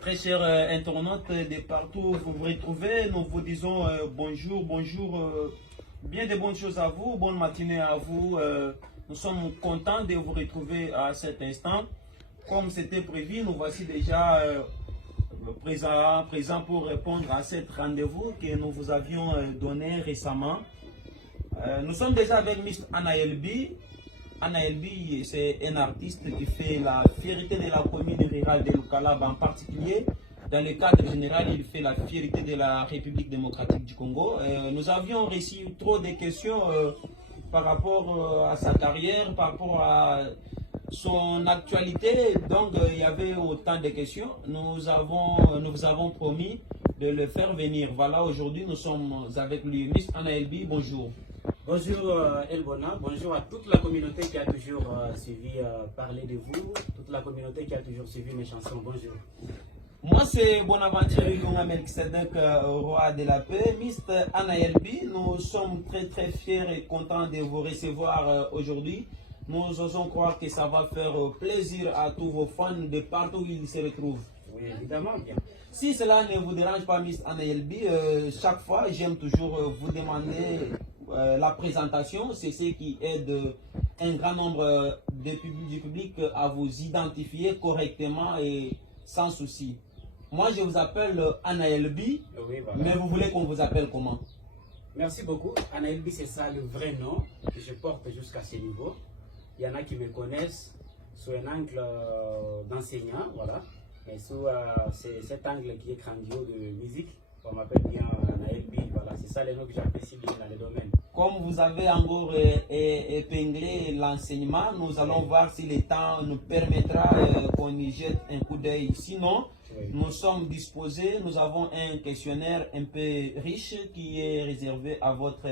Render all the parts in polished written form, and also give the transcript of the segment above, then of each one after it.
Très chers internautes de partout où vous vous retrouvez, nous vous disons bonjour, bien de bonnes choses à vous, bonne matinée à vous. Nous sommes contents de vous retrouver à cet instant. Comme c'était prévu, nous voici déjà présents pour répondre à cet rendez-vous que nous vous avions donné récemment. Nous sommes déjà avec Miss Anna Elbi. Anna Elbi, c'est un artiste qui fait la fierté de la commune rurale de Lukalaba en particulier. Dans le cadre général, il fait la fierté de la République démocratique du Congo. Nous avions reçu trop de questions par rapport à sa carrière, par rapport à son actualité. Donc, il y avait autant de questions. Nous vous avons promis de le faire venir. Voilà, aujourd'hui, nous sommes avec lui. Miss Anna Elbi, bonjour. Bonjour Elbona, bonjour à toute la communauté qui a toujours suivi parler de vous, toute la communauté qui a toujours suivi mes chansons, bonjour. Moi c'est Bonaventure Ilunga Melkisedek, roi de la paix. Miss Anna Elbi, nous sommes très fiers et contents de vous recevoir aujourd'hui. Nous osons croire que ça va faire plaisir à tous vos fans de partout où ils se retrouvent. Oui, évidemment, bien. Si cela ne vous dérange pas, Miss Anna Elbi, chaque fois j'aime toujours vous demander la présentation. C'est ce qui aide un grand nombre du public à vous identifier correctement et sans souci. Moi je vous appelle Anna Elbi, oui, voilà. Mais vous voulez qu'on vous appelle comment? Merci beaucoup. Anna Elbi, c'est ça le vrai nom que je porte jusqu'à ce niveau. Il y en a qui me connaissent sous un angle d'enseignant, voilà. Et sous cet angle qui est grandiose de musique, on m'appelle bien Anna Elbi, voilà. C'est ça le nom que j'apprécie bien dans le domaine. Comme vous avez encore épinglé l'enseignement, nous allons voir si le temps nous permettra qu'on y jette un coup d'œil. Sinon, nous sommes disposés, nous avons un questionnaire un peu riche qui est réservé à votre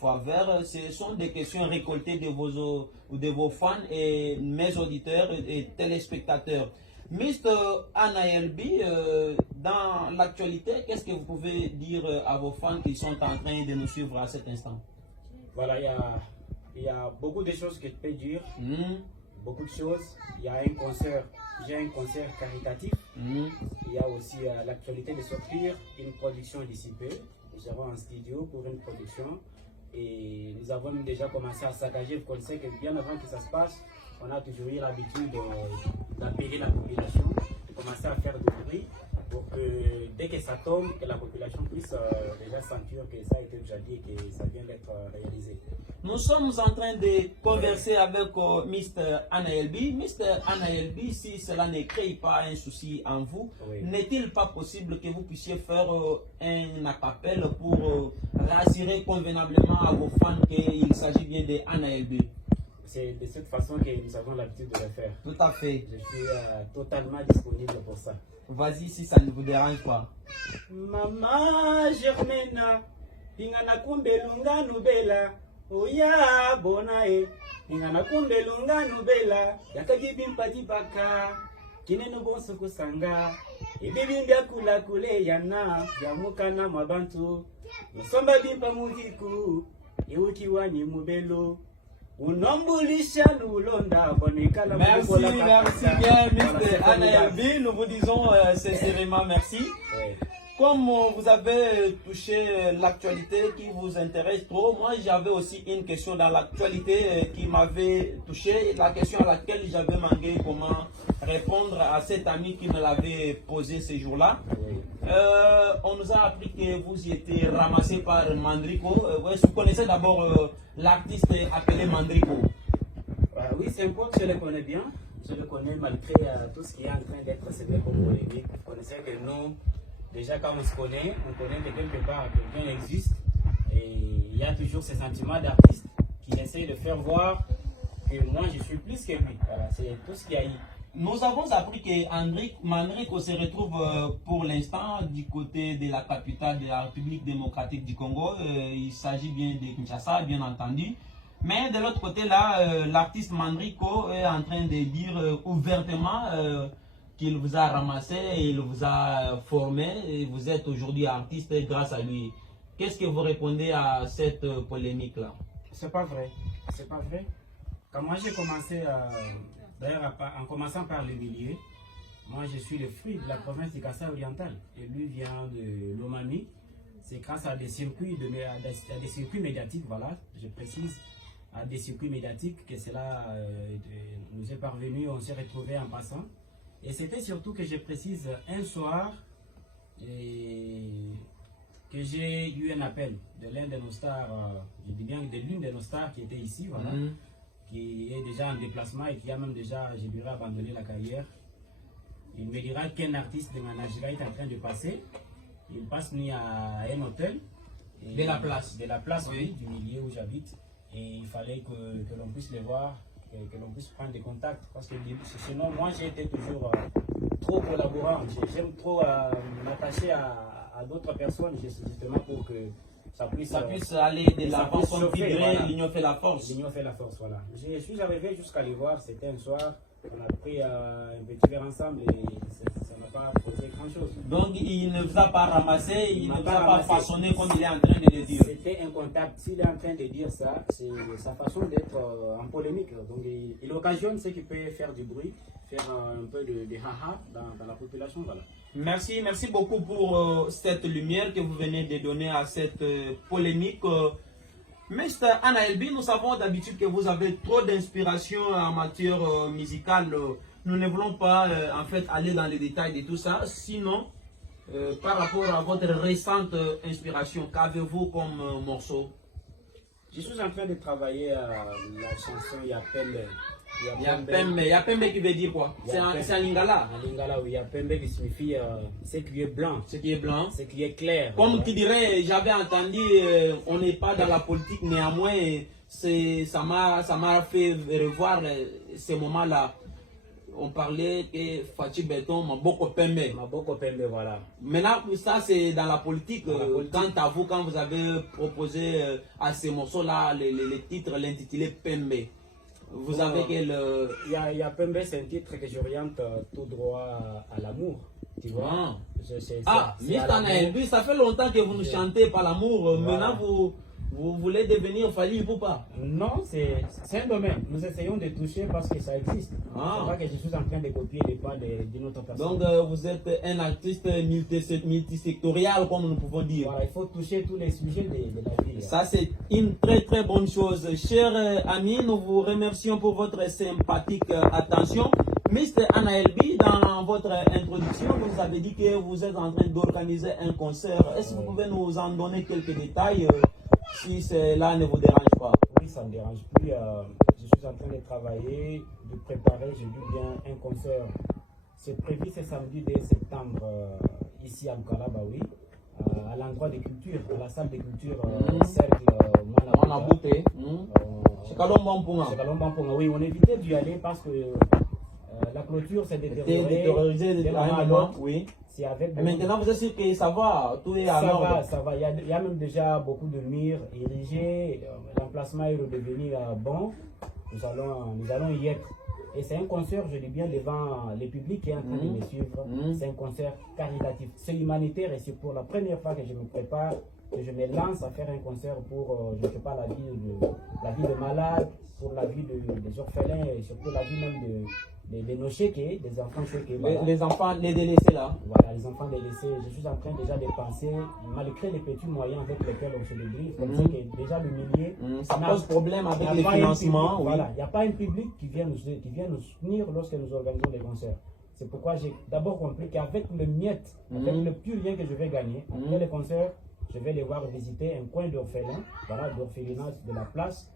faveur. Ce sont des questions récoltées de vos fans et mes auditeurs et téléspectateurs. Mr. Anna Elbi, dans l'actualité, qu'est-ce que vous pouvez dire à vos fans qui sont en train de nous suivre à cet instant? Voilà, il y a beaucoup de choses que je peux dire. Beaucoup de choses. Il y a un concert, j'ai un concert caritatif. Il y a aussi l'actualité de sortir une production d'ici peu. Nous serons en studio pour une production. Et nous avons déjà commencé à saccager. Vous connaissez que bien avant que ça se passe, on a toujours eu l'habitude d'appeler la population, de commencer à faire du bruit pour que dès que ça tombe, que la population puisse déjà sentir que ça a été déjà dit et que ça vient d'être réalisé. Nous sommes en train de converser avec Mr. Anna Elbi. Mr. Anna Elbi, si cela ne crée pas un souci en vous, n'est-il pas possible que vous puissiez faire un acapelle pour rassurer convenablement à vos fans qu'il s'agit bien de Anna Elbi? C'est de cette façon que nous avons l'habitude de le faire. Tout à fait. Je suis totalement disponible pour ça. Vas-y si ça ne vous dérange pas. Maman Germaine, ingana kumbelunga nubela, oya bonae, ingana kumbelunga nubela, yakajibimpa dibaka, kineno bonso kusanga, ibibimbia kula kule yana, yamukana mabantu, musomba bimpa muhiku, iukiwani mubelo. Merci bien, Mr. Anna Elbi. Nous vous disons sincèrement merci. Comme vous avez touché l'actualité qui vous intéresse trop, moi j'avais aussi une question dans l'actualité qui m'avait touché, la question à laquelle j'avais manqué comment répondre à cet ami qui me l'avait posé ce jour-là. On nous a appris que vous y étiez ramassé par Mandrico. Vous connaissez d'abord l'artiste appelé Mandrico? Oui, c'est un pote, je le connais bien. Je le connais malgré tout ce qui est en train d'être semé comme polémique. Vous connaissez que nous, déjà quand on se connaît que quelque part quelqu'un existe. Et il y a toujours ce sentiment d'artiste qui essaie de faire voir que moi je suis plus que lui. Voilà, c'est tout ce qu'il y a eu. Nous avons appris que Mandrico se retrouve pour l'instant du côté de la capitale de la République démocratique du Congo. Il s'agit bien de Kinshasa, bien entendu. Mais de l'autre côté, là, l'artiste Mandrico est en train de dire ouvertement qu'il vous a ramassé, il vous a formé, et vous êtes aujourd'hui artiste grâce à lui. Qu'est-ce que vous répondez à cette polémique-là? C'est pas vrai. C'est pas vrai. Quand moi j'ai commencé, d'ailleurs en commençant par le milieu, Moi, je suis le fruit de la province du Kasaï oriental et lui vient de Lomami. C'est grâce à des circuits, à des circuits médiatiques, voilà, je précise, à des circuits médiatiques que cela nous est parvenu, on s'est retrouvés en passant. Et c'était surtout que je précise un soir que j'ai eu un appel de l'un de nos stars, je dis bien de l'une de nos stars qui était ici, voilà, qui est déjà en déplacement et qui a même déjà, je dirais, abandonné la carrière. Il me dira qu'un artiste de Manajira est en train de passer. Il passe nuit à un hôtel. De la place. De la place, oui, du milieu où j'habite. Et il fallait que l'on puisse les voir, que l'on puisse prendre des contacts. Parce que sinon, moi, j'ai été toujours trop collaborant. J'aime trop m'attacher à d'autres personnes, justement pour que ça puisse aller de l'avant comme qui dirait, l'union fait la force. L'union fait la force, voilà. Je suis arrivé jusqu'à les voir, c'était un soir. On a pris un petit verre ensemble et ça n'a pas posé grand chose. Donc il ne vous a pas ramassé, il ne vous a pas façonné comme il est en train de le dire. C'était un contact. S'il est en train de dire ça, c'est sa façon d'être en polémique. Donc il occasionne ce qui peut faire du bruit, faire un peu de haha dans la population. Voilà. Merci beaucoup pour cette lumière que vous venez de donner à cette polémique. Mr. Anaelbi, nous savons d'habitude que vous avez trop d'inspiration en matière musicale. Nous ne voulons pas en fait aller dans les détails de tout ça. Sinon, par rapport à votre récente inspiration, qu'avez-vous comme morceau? Je suis en train de travailler à la chanson Yapembe. Yapembe qui veut dire quoi? C'est un lingala. En lingala, oui. Yapembe qui signifie ce qui est blanc. Ce qui est blanc. Ce qui est clair. Comme qui dirait, j'avais entendu, on n'est pas dans la politique, néanmoins, ça m'a fait revoir ces moments-là. On parlait que Fatih Béton, Maboko Pembe. Maboko Pembe, voilà. Maintenant, ça c'est dans la politique. Quant à vous, quand vous avez proposé à ces morceaux-là, les titres, l'intitulé Pembe. Vous avez quel... Il y a Pembe, c'est un titre que j'oriente tout droit à l'amour. Tu vois? Mr. Anaelbi, ça fait longtemps que vous nous chantez par l'amour. Voilà. Maintenant, vous voulez devenir Fally Ipupa? Non, c'est un domaine. Nous essayons de toucher parce que ça existe. C'est pas que je suis en train de copier les pas d'une autre personne. Donc, vous êtes un artiste multisectorial, comme nous pouvons dire. Voilà, il faut toucher tous les sujets de la vie. Ça, c'est une très bonne chose. Chers amis, nous vous remercions pour votre sympathique attention. Mr. Anaelbi, dans votre introduction, vous avez dit que vous êtes en train d'organiser un concert. Est-ce que vous pouvez nous en donner quelques détails si cela ne vous dérange pas? Oui, ça ne me dérange plus. Je suis en train de travailler, de préparer, je dis bien, un concert. C'est prévu ce samedi 2 septembre, ici à Mkalaba, oui, à l'endroit des cultures, à la salle des cultures, cercle Manabouté. C'est Kalomba. Oui, on évitait d'y aller parce que la clôture s'est détériorée. Oui. Avec et maintenant, vous êtes sûr que ça va, tout est à l'ordre. Ça va. Il y a même déjà beaucoup de murs érigés. L'emplacement est redevenu bon. Nous allons y être. Et c'est un concert, je dis bien, devant le public qui est en train de me suivre. C'est un concert caritatif. C'est humanitaire et c'est pour la première fois que je me prépare, que je me lance à faire un concert pour, je ne sais pas, la vie de malades, pour la vie des orphelins et surtout la vie même de nos chéqués, des enfants chéqués. Voilà. Les enfants, les délaissés là. Voilà, les enfants délaissés. Je suis en train déjà de penser, malgré les petits moyens avec lesquels on se débrouille, comme ça que déjà le millier. Ça pose problème avec les financements. Voilà, il n'y a pas un public qui vient nous soutenir lorsque nous organisons des concerts. C'est pourquoi j'ai d'abord compris qu'avec le miette, avec le petit rien que je vais gagner, après les concerts, je vais les voir visiter un coin d'orphelin, voilà, d'orphelinat de la place.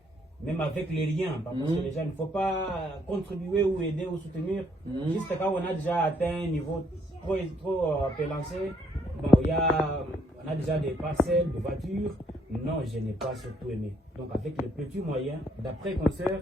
Même avec les liens, parce que déjà il ne faut pas contribuer ou aider ou soutenir juste quand on a déjà atteint un niveau trop lancé. Bon, on a déjà des parcelles, des voitures. Non, je n'ai pas surtout aimé. Donc avec le petit moyen, d'après concert,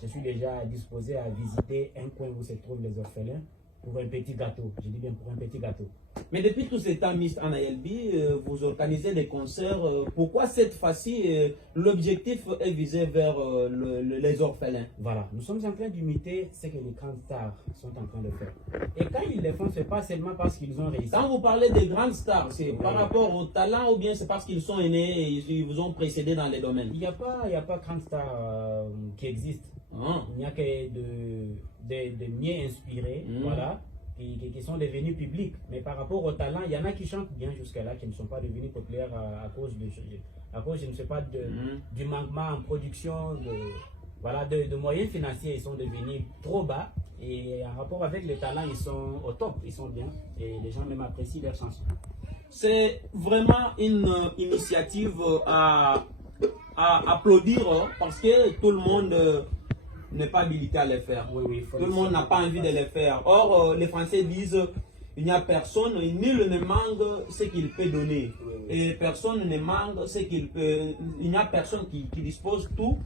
je suis déjà disposé à visiter un coin où se trouvent les orphelins pour un petit gâteau. Je dis bien pour un petit gâteau. Mais depuis tout ce temps, Mr. Anaelbi, vous organisez des concerts. Pourquoi cette fois-ci, l'objectif est visé vers les orphelins? Voilà, nous sommes en train d'imiter ce que les grandes stars sont en train de faire. Et quand ils le font, ce n'est pas seulement parce qu'ils ont réussi. Quand vous parlez des grandes stars, c'est par rapport au talent ou bien c'est parce qu'ils sont aînés et ils vous ont précédé dans les domaines? Il n'y a pas de grandes stars qui existent. Il n'y a que de mieux inspirés, voilà, qui sont devenus publics. Mais par rapport au talent, il y en a qui chantent bien jusqu'à là, qui ne sont pas devenus populaires à cause je ne sais pas, du manquement en production, de moyens financiers. Ils sont devenus trop bas. Et en rapport avec les talents, ils sont au top, ils sont bien. Et les gens même apprécient leurs chansons. C'est vraiment une initiative à applaudir parce que tout le monde n'est pas habilité à les faire. Oui, tout le monde n'a pas envie de les faire. Or, les Français disent il n'y a personne, nul ne manque ce qu'il peut donner. Et personne ne manque ce qu'il peut. Il n'y a personne qui dispose tout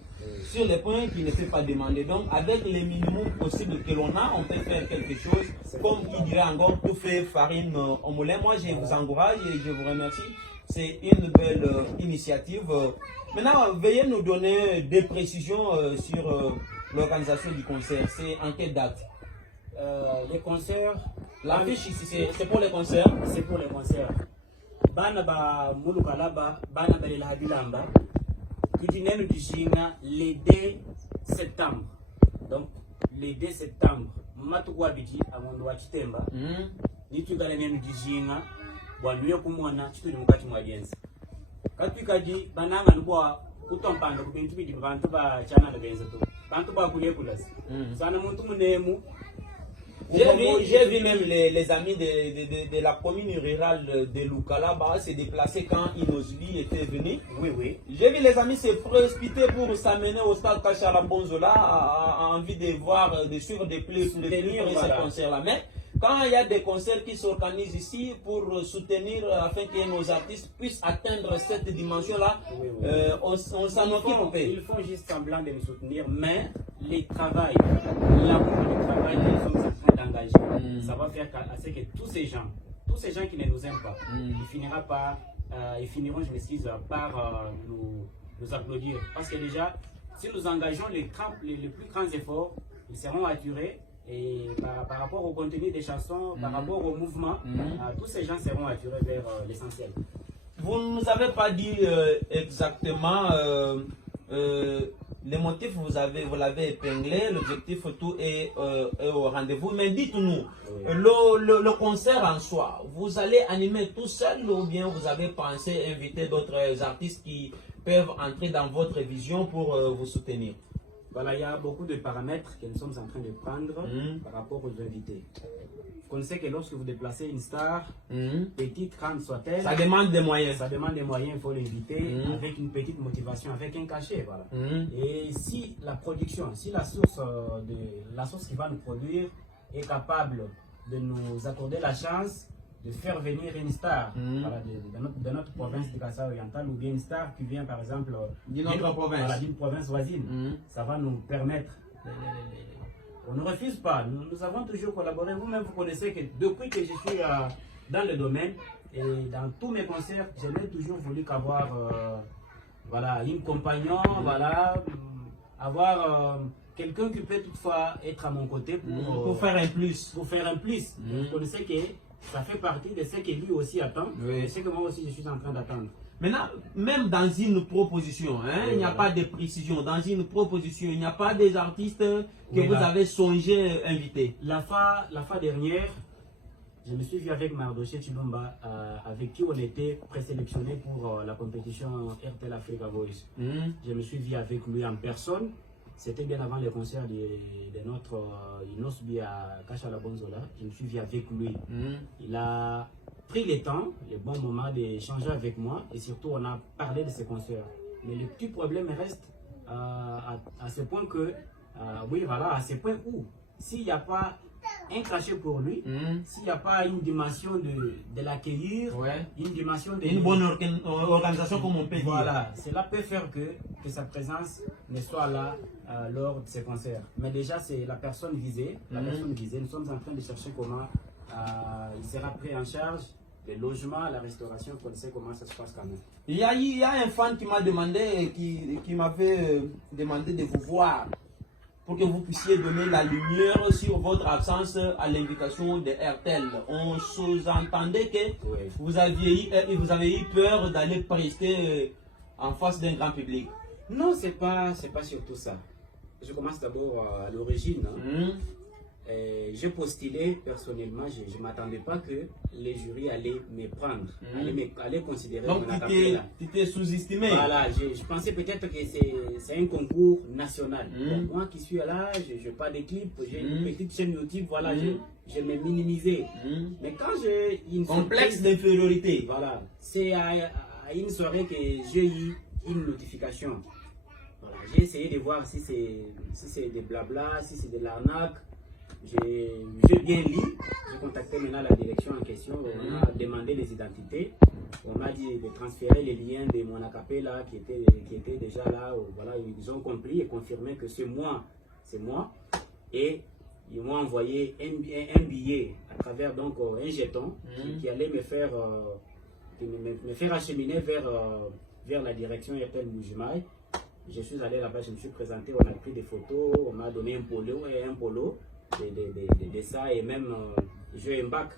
sur les points qu'il ne peut pas demander. Donc, avec les minimums possibles que l'on a, on peut faire quelque chose. Comme qui dirait encore, tout fait farine au moulin. Moi, je vous encourage et je vous remercie. C'est une belle initiative. Maintenant, veuillez nous donner des précisions sur l'organisation du concert. C'est en quelle date? Les concerts. L'affiche ici, c'est pour les concerts. C'est pour les concerts. Bana ba mulukalaba, bana ba la bilamba. Kidinenu dijinga le 2 septembre. Donc le 2 septembre, matuwa biti amondo wa Chitemba. Nitu galenenu dijinga, waluye kumwana chituli mukati mwa jenzi. Katwikadi bananga nubwa kutompanda kubintu bidi bantu ba chana de benzeto. Bantu ba kulekulasi. Sana muntu munemu. J'ai vu même les amis de la commune rurale de Lukalaba se déplacer quand Inosbi était venu. Oui. J'ai vu les amis se précipiter pour s'amener au stade Kachalabonzola, a envie de voir, de suivre de plus ces concerts-là. Mais quand il y a des concerts qui s'organisent ici pour soutenir afin que nos artistes puissent atteindre cette dimension-là, on s'en occupe. Ils font juste semblant de nous soutenir, mais les travail, l'amour du travail qu'ils sont en train d'engager, ça va faire à ce que tous ces gens qui ne nous aiment pas, ils finiront, je m'excuse, par nous applaudir. Parce que déjà, si nous engageons les plus grands efforts, ils seront attirés. Et par rapport au contenu des chansons, par rapport au mouvement, tous ces gens seront attirés vers l'essentiel. Vous ne nous avez pas dit exactement les motifs, vous l'avez épinglé, l'objectif, tout est au rendez-vous. Mais dites-nous, le concert en soi, vous allez animer tout seul ou bien vous avez pensé inviter d'autres artistes qui peuvent entrer dans votre vision pour vous soutenir? Voilà, il y a beaucoup de paramètres que nous sommes en train de prendre par rapport aux invités. Vous connaissez que lorsque vous déplacez une star, petite, grande soit-elle, ça demande des moyens. Ça demande des moyens, il faut l'inviter avec une petite motivation, avec un cachet. Voilà. Et si la production, si la source qui va nous produire est capable de nous accorder la chance de faire venir une star de notre province de Kasaï oriental, ou bien une star qui vient par exemple d'une province voisine, ça va nous permettre on ne refuse pas, nous avons toujours collaboré. Vous-même vous connaissez que depuis que je suis dans le domaine et dans tous mes concerts, j'ai toujours voulu qu'avoir une compagnon, avoir quelqu'un qui peut toutefois être à mon côté pour faire un plus. Pour faire un plus. Vous connaissez que ça fait partie de ce que lui aussi attend, et ce que moi aussi je suis en train d'attendre. Maintenant, même dans une proposition, il n'y a pas de précision. Dans une proposition, il n'y a pas des artistes que vous avez songé inviter. La fois dernière, je me suis vu avec Mardoché Chilumba, avec qui on était présélectionné pour la compétition RTL Africa Voice. Je me suis vu avec lui en personne. C'était bien avant le concert de notre Inosbi à Kachalabonzola. Je me suis vu avec lui. Il a pris le temps, le bon moment d'échanger avec moi, et surtout on a parlé de ce concert. Mais le petit problème reste à ce point que, à ce point où, s'il n'y a pas un cachet pour lui, s'il n'y a pas une dimension de l'accueillir, une dimension de... Une bonne organisation comme on peut dire. Voilà, cela peut faire que sa présence ne soit là lors de ces concerts. Mais déjà, c'est la personne visée. Nous sommes en train de chercher comment il sera pris en charge, le logement, la restauration, on sait comment ça se passe quand même. Il y a un fan qui m'a demandé, qui m'avait demandé de vous voir pour que vous puissiez donner la lumière sur votre absence à l'invitation de RTL. On sous-entendait que vous avez eu peur d'aller prester en face d'un grand public. Non, c'est pas surtout ça. Je commence d'abord à l'origine. j'ai postulé personnellement, je ne m'attendais pas que les jurys allaient me prendre, allaient considérer donc, mon acapella. tu t'es sous-estimé. Voilà, je pensais peut-être que c'est un concours national. Donc, moi qui suis là, je n'ai pas de clips, j'ai une petite chaîne YouTube, voilà, je me minimisais. Mais quand j'ai une complexe d'infériorité. Voilà, c'est à une soirée que j'ai eu une notification. Voilà, j'ai essayé de voir si c'est des blabla, si c'est de l'arnaque. J'ai bien lu, j'ai contacté maintenant la direction en question, on a demandé les identités, on m'a dit de transférer les liens de mon acapella qui était déjà là, voilà, ils ont compris et confirmé que c'est moi, et ils m'ont envoyé un billet à travers donc un jeton qui allait me faire acheminer vers la direction RTL Mbujimayi. Je suis allé là-bas, je me suis présenté, on a pris des photos, on m'a donné un polo de ça, et même j'ai un bac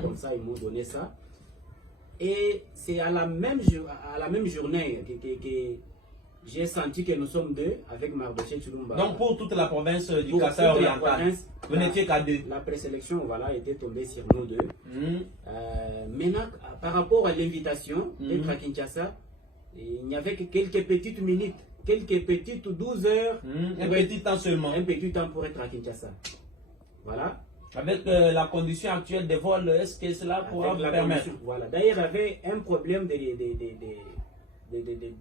comme ça, ils m'ont donné ça. Et c'est à la même journée que j'ai senti que nous sommes deux avec Mardoché Chulumba. Donc pour toute la province du Kassai oriental, vous n'étiez qu'à deux. La présélection, voilà, était tombée sur nous deux. Maintenant, par rapport à l'invitation d'être à Kinshasa, il n'y avait que quelques petites minutes, quelques petites 12 heures. Un petit temps seulement. Un petit temps pour être à Kinshasa. Voilà. Avec la condition actuelle des vols, est-ce que cela pourra vous permettre? Voilà. D'ailleurs, il y avait un problème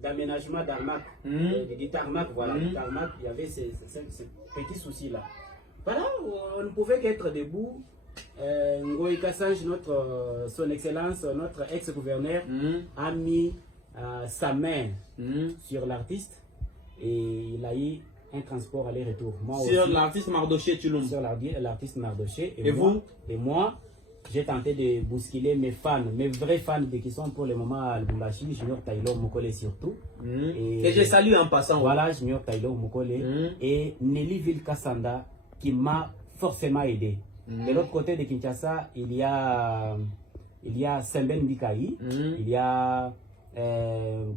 d'aménagement d'armac, de tarmac, voilà. Tarmac, il y avait ce petit souci-là. Voilà, on ne pouvait qu'être debout. Ngoï Kassange, son excellence, notre ex-gouverneur, a mis sa main sur l'artiste et il a eu un transport aller-retour. Sur l'artiste Mardoché Tulum. Sur l'artiste Mardoché. Et vous? Et moi, j'ai tenté de bousculer mes fans, mes vrais fans qui sont pour le moment à Lubumbashi, Junior Taylor Mukole surtout. Et je salue en passant. Voilà, Junior Taylor Mukole. Et Nellyville Kassanda qui m'a forcément aidé. De l'autre côté de Kinshasa, il y a Semben Bikaï, il y a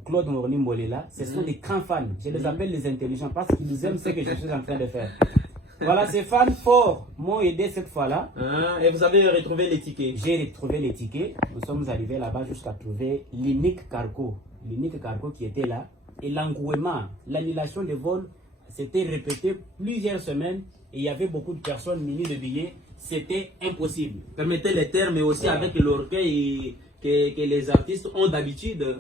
Claude Morni Mbolela. Ce sont des grands fans. Je les appelle les intelligents parce qu'ils aiment ce que je suis en train de faire. Voilà, ces fans forts m'ont aidé cette fois-là. Et vous avez retrouvé les tickets? J'ai retrouvé les tickets. Nous sommes arrivés là-bas jusqu'à trouver l'unique cargo. L'unique cargo qui était là. Et l'engouement, l'annulation des vols s'était répété plusieurs semaines. Et il y avait beaucoup de personnes munies de billets. C'était impossible. Permettez les termes, mais aussi avec l'orgueil que les artistes ont d'habitude.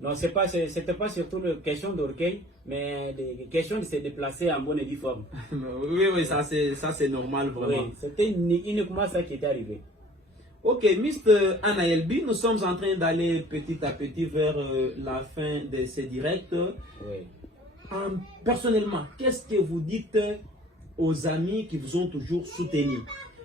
Non, c'était pas surtout une question d'orgueil, mais des questions de se déplacer en bonne et due forme. Oui, ça c'est normal vraiment. Oui, c'était uniquement ça qui est arrivé. Ok, Mr. Anna Elbi, nous sommes en train d'aller petit à petit vers la fin de ces directs. Oui. Personnellement, qu'est-ce que vous dites aux amis qui vous ont toujours soutenu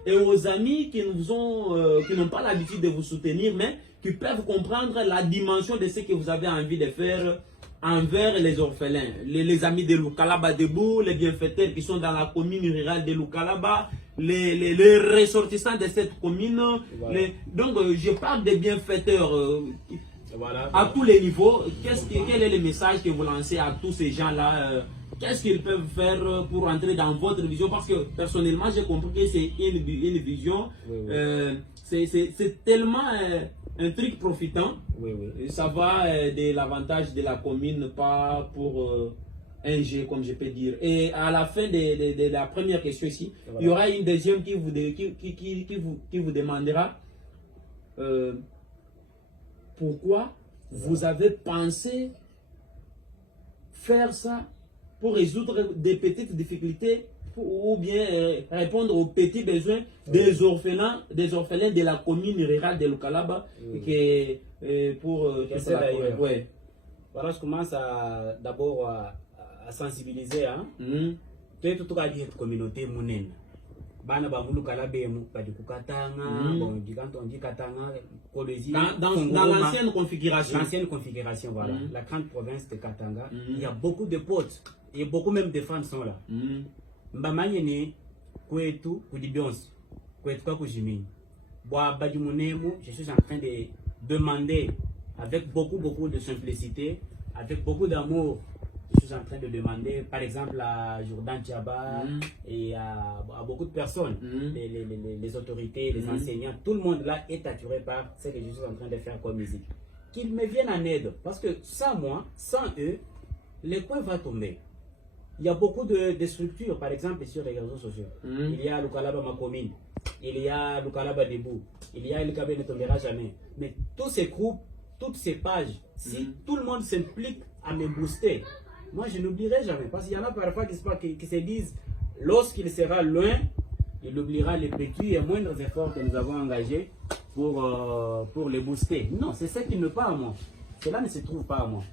et aux amis qui n'ont pas l'habitude de vous soutenir, mais qui peuvent comprendre la dimension de ce que vous avez envie de faire envers les orphelins, les amis de Lukalaba debout, les bienfaiteurs qui sont dans la commune rurale de Lukalaba, les ressortissants de cette commune. Voilà. Donc, je parle des bienfaiteurs voilà. À tous les niveaux. Quel est le message que vous lancez à tous ces gens-là? Qu'est-ce qu'ils peuvent faire pour entrer dans votre vision? Parce que personnellement, j'ai compris que c'est une vision. Oui. C'est tellement un truc profitant. Oui, oui. Et ça va de l'avantage de la commune, pas pour un G, comme je peux dire. Et à la fin de la première question ici, voilà, il y aura une deuxième qui vous demandera pourquoi vous avez pensé faire ça pour résoudre des petites difficultés ou bien répondre aux petits besoins des orphelins de la commune rurale de Lukalaba. Ouais. Voilà, je commence d'abord à sensibiliser. Tout cas, communauté mounene. Dans l'ancienne configuration. L'ancienne configuration, voilà. La grande province de Katanga. Il y a beaucoup de potes et beaucoup même de fans sont là. Mbamanyene kwetu kudibionsi kwetu kwa kujimini bwa badimunemu. Je suis en train de demander avec beaucoup de simplicité, avec beaucoup d'amour Je suis en train de demander, par exemple, à Jourdan Tchaba et à beaucoup de personnes, les autorités, les enseignants, tout le monde là est attiré par ce que je suis en train de faire comme musique. Qu'ils me viennent en aide, parce que sans moi, sans eux, le coin va tomber. Il y a beaucoup de structures, par exemple, sur les réseaux sociaux. Il y a Lukalaba Makomine, il y a Lukalaba Debout, il y a Elkabe ne tombera jamais. Mais tous ces groupes, toutes ces pages, si tout le monde s'implique à me booster, moi je n'oublierai jamais. Parce qu'il y en a parfois qui se disent, lorsqu'il sera loin, il oubliera les petits et moindres efforts que nous avons engagés pour les booster. Non, c'est ce qui ne pas à moi. Cela ne se trouve pas à moi.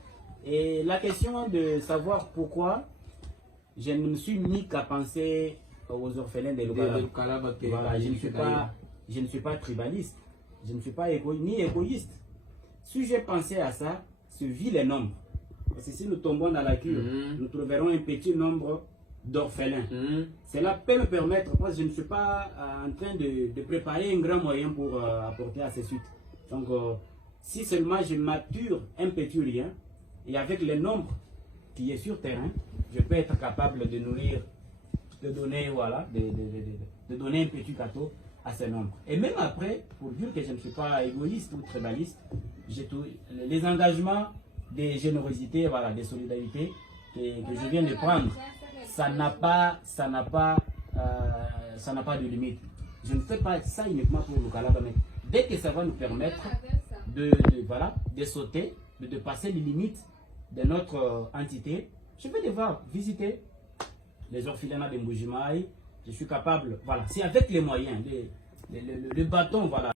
Et la question de savoir pourquoi je ne me suis mis qu'à penser aux orphelins de Lukalaba. Voilà, je ne suis pas tribaliste, je ne suis pas ni égoïste. Si j'ai pensé à ça, c'est vu les nombres. Parce que si nous tombons dans la cure, nous trouverons un petit nombre d'orphelins. Cela peut me permettre, parce que je ne suis pas en train de préparer un grand moyen pour apporter à ces suites. Donc, si seulement je mature un petit lien, et avec le nombre qui est sur terrain, je peux être capable de nourrir, de donner, voilà, de donner un petit gâteau à ces nombres. Et même après, pour dire que je ne suis pas égoïste ou tribaliste, j'ai tout, les engagements de générosité, voilà, de solidarité que je viens de prendre, ça n'a pas de limite. Je ne fais pas ça uniquement pour Lukalaba, mais dès que ça va nous permettre de sauter, de passer les limites de notre entité, je vais devoir visiter les orphelinats de Mbujimaï. Je suis capable, voilà, c'est avec les moyens, le bâton, voilà.